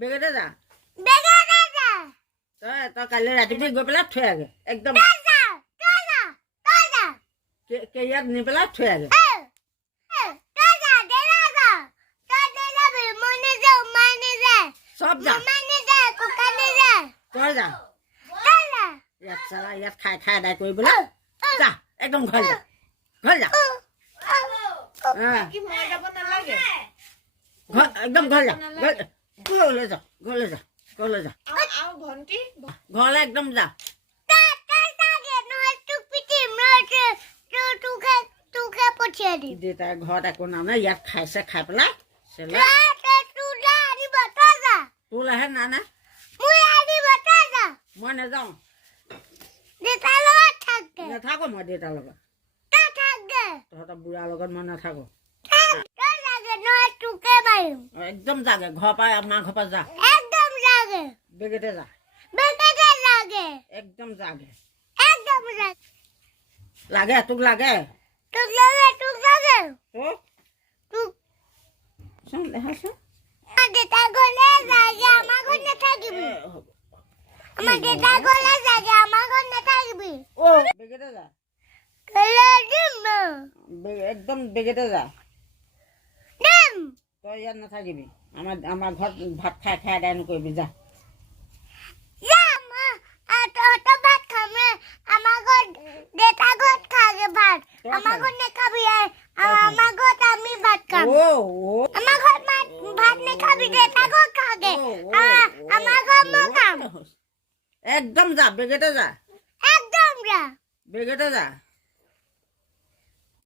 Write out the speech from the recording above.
বেগেতে যা বেগেতে যা তই কালি ৰাতিপুৱা গৈ পেলাই থৈ আগে একদম কেৰিয়াত নি পেলাই থৈ আগে চব যা তই যা ইয়াত চালা ইয়াত খাই খাই আদায় কৰিবলৈ যা একদম ঘৰ যা একদম ঘৰ যা ঘৰলৈ যা ঘৰলৈ একদম যা দেউতাই ঘৰত একো নানে ইয়াত খাইছে খাই পেলাই তোলাহে নানে মই নাযাওঁ নাথাকো মই দেউতাৰ লগত তহঁতৰ বুঢ়াৰ লগত মই নাথাকো একদম যাগে ঘৰৰ পৰা আমাৰ ঘৰৰ পৰা যা বেগেতে যা একদম যাগে লাগে তোক লাগে দেখাচোন বেগেতে যা একদম বেগেতে যা তই ইয়াত নাথাকিবি আমাৰ ঘৰত ভাত খাই খাই আদায় নকৰিবি যা একদম যা বেগেতে যা বেগেতে যা